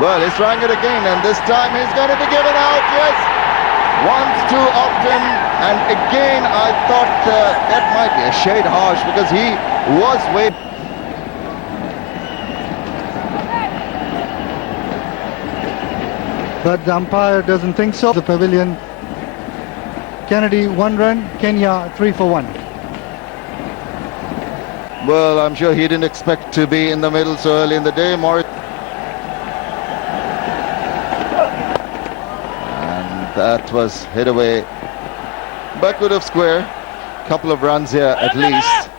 Well, he's trying it again, and this time he's going to be given out, yes. Once too often, and again I thought that might be a shade harsh because he was way... But the umpire doesn't think so. The pavilion. Kennedy 1 run, Kenya 3 for 1. Well, I'm sure he didn't expect to be in the middle so early in the day. Morris. And that was hit away. Backward of square. Couple of runs here at least.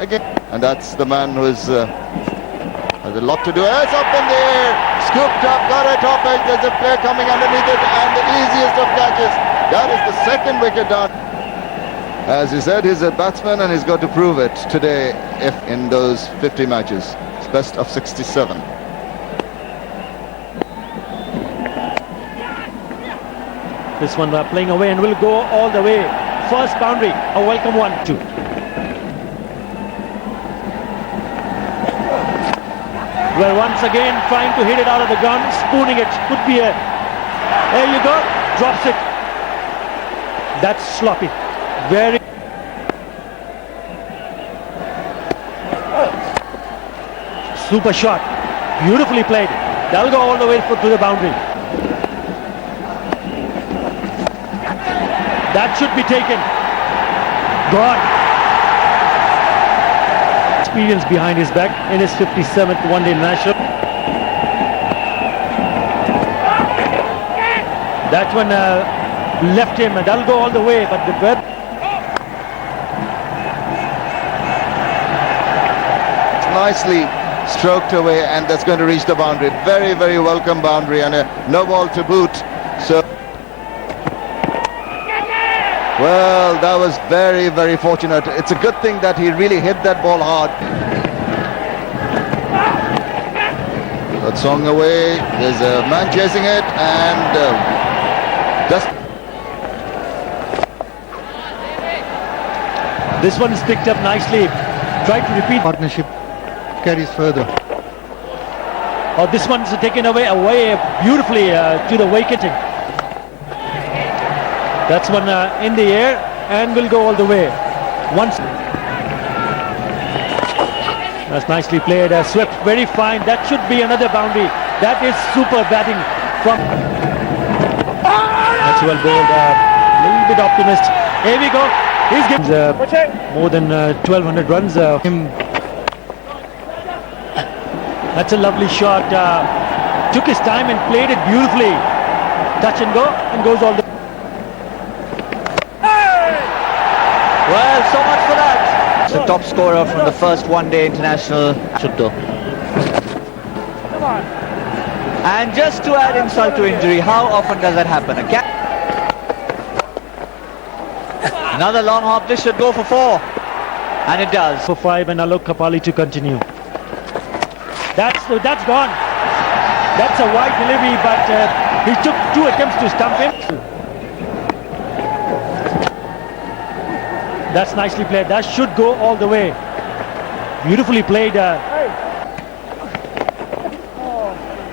Again. And that's the man who's has a lot to do. It's up in the air. Scooped up, got a top edge. There's a player coming underneath it. And the easiest of catches. That is the second wicket down. As he said, he's a batsman and he's got to prove it today if in those 50 matches. It's best of 67. This one playing away and will go all the way. First boundary, a welcome one, 2. Well, once again trying to hit it out of the gun, spooning it, could be a... There you go, drops it. That's sloppy. Very... Super shot. Beautifully played. That'll go all the way to the boundary. That should be taken. Gone. Experience behind his back in his 57th one-day international. That one left him, and that'll go all the way, but the web... Nicely stroked away, and that's going to reach the boundary. Very, very welcome boundary, and a no ball to boot. So, well, that was very, very fortunate. It's a good thing that he really hit that ball hard. That song away. There's a man chasing it, and just... This one is picked up nicely. Try to repeat. Partnership carries further. Oh, this one's taken away beautifully to the wicketing. That's one in the air and will go all the way. Once. That's nicely played. Swept very fine. That should be another boundary. That is super batting from. That's well bowled. A little bit optimist. Here we go. He's given more than 1,200 runs. That's a lovely shot. Took his time and played it beautifully. Touch and go, and goes all the... Well, so much for that. It's the top scorer from the first one-day international. And just to add insult to injury, how often does that happen? Another long hop. This should go for 4. And it does. For 5, and Alok Kapali to continue. That's gone. That's a wide delivery, but he took 2 attempts to stump him. That's nicely played. That should go all the way. Beautifully played.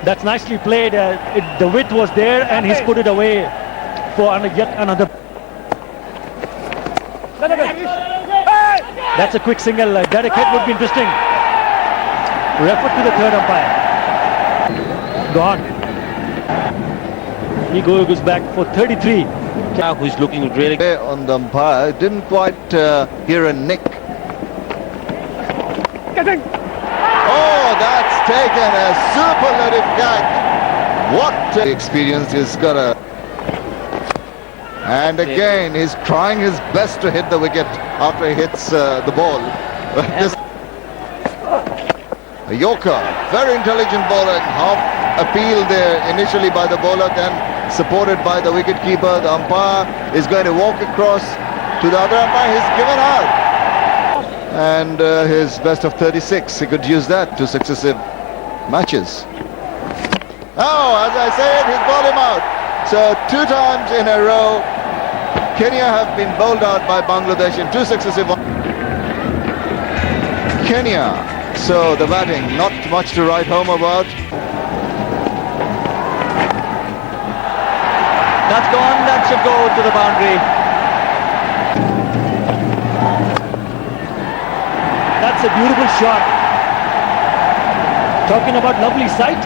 That's nicely played. The width was there, and he's put it away for yet another. That's a quick single. Direct hit would be interesting. Referred to the third umpire. Gone. He goes back for 33. Who's looking really on the umpire. Didn't quite hear a nick. Oh, that's taken a superlative catch. What experience he's got a... And again, he's trying his best to hit the wicket after he hits the ball. A Yorker, very intelligent bowler, half appealed there initially by the bowler, then supported by the wicket-keeper. The umpire is going to walk across to the other umpire. He's given out. And his best of 36, he could use that to successive matches. Oh, as I said, he's bowled him out. So 2 times in a row, Kenya have been bowled out by Bangladesh in 2 successive... Kenya. So the batting, not much to write home about. That's gone, that should go to the boundary. That's a beautiful shot. Talking about lovely sight.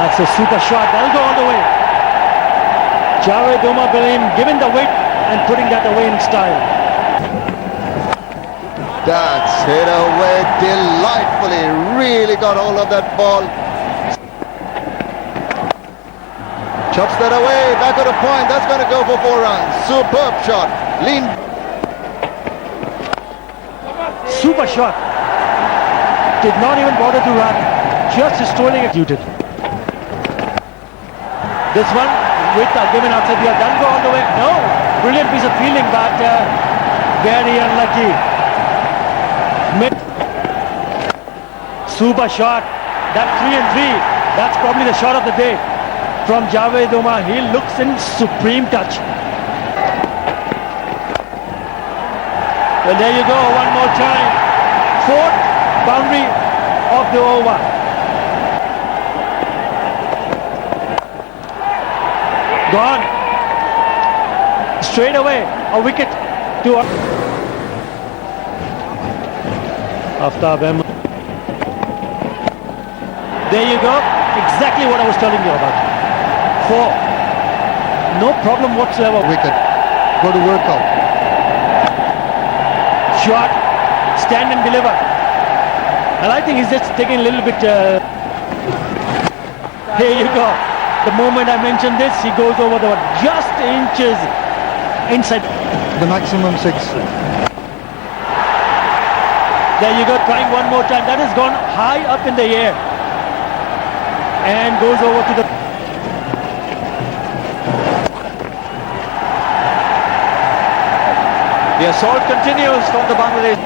That's a super shot. That'll go all the way. Javed Umar giving the weight and putting that away in style. That's hit away delightfully. Really got hold of that ball. Chops that away. Back at a point. That's going to go for 4 runs. Superb shot. Lean. Super shot. Did not even bother to run. Just strolling executed. This one with a given outside the that'll go all the way. No, brilliant piece of fielding, but very unlucky. Super shot. That 3 and 3. That's probably the shot of the day from Javed Umar. He looks in supreme touch. Well, there you go. One more time. 4th boundary of the over. Gone. Straight away, a wicket to Aftab Ahmed. There you go. Exactly what I was telling you about. 4. No problem whatsoever. Wicket. Go to workout. Shot. Stand and deliver. And I think he's just taking a little bit. Here you go. The moment I mentioned this, he goes over the just inches inside. The maximum 6. There you go, trying one more time. That has gone high up in the air and goes over to the. The assault continues from the Bangladesh.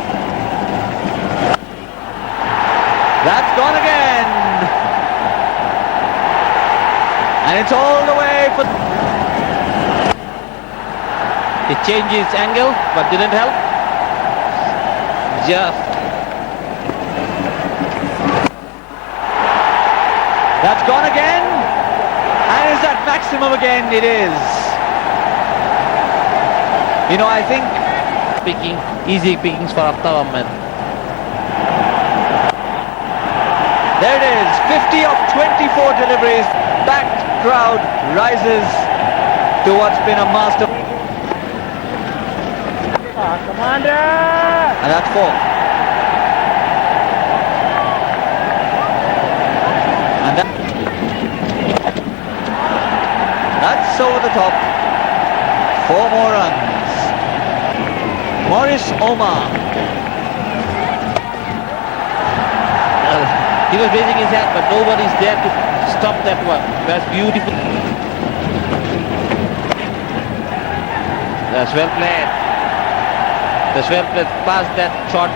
That's gone again. And it's all the way for... It changed its angle, but didn't help. Just... That's gone again. And is that maximum again? It is. You know, I think... Picking, easy pickings for Aftab Ahmed. There it is. 50 of 24 deliveries. Backed crowd rises to what's been a master. And that's 4. And that's over the top. 4 more runs. Morris Omar. He was raising his hand, but nobody's there to stop that one. That's beautiful. That's well played. That's well played. Past that short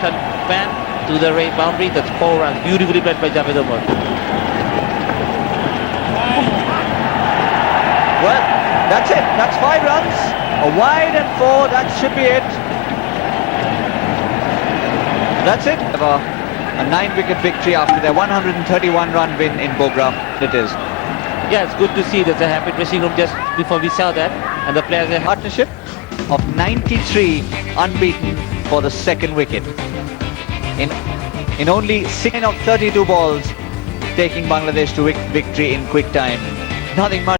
man to the right boundary. That's 4 runs. Beautifully played by Javed Umar. Well, that's it. That's 5 runs. A wide and 4. That should be it. That's it. A 9-wicket victory after their 131-run win in Bogra. It is. Yeah, it's good to see there's a happy dressing room just before we saw that. And the players are Partnership of 93 unbeaten for the 2nd wicket. In only 6 of 32 balls, taking Bangladesh to victory in quick time. Nothing much.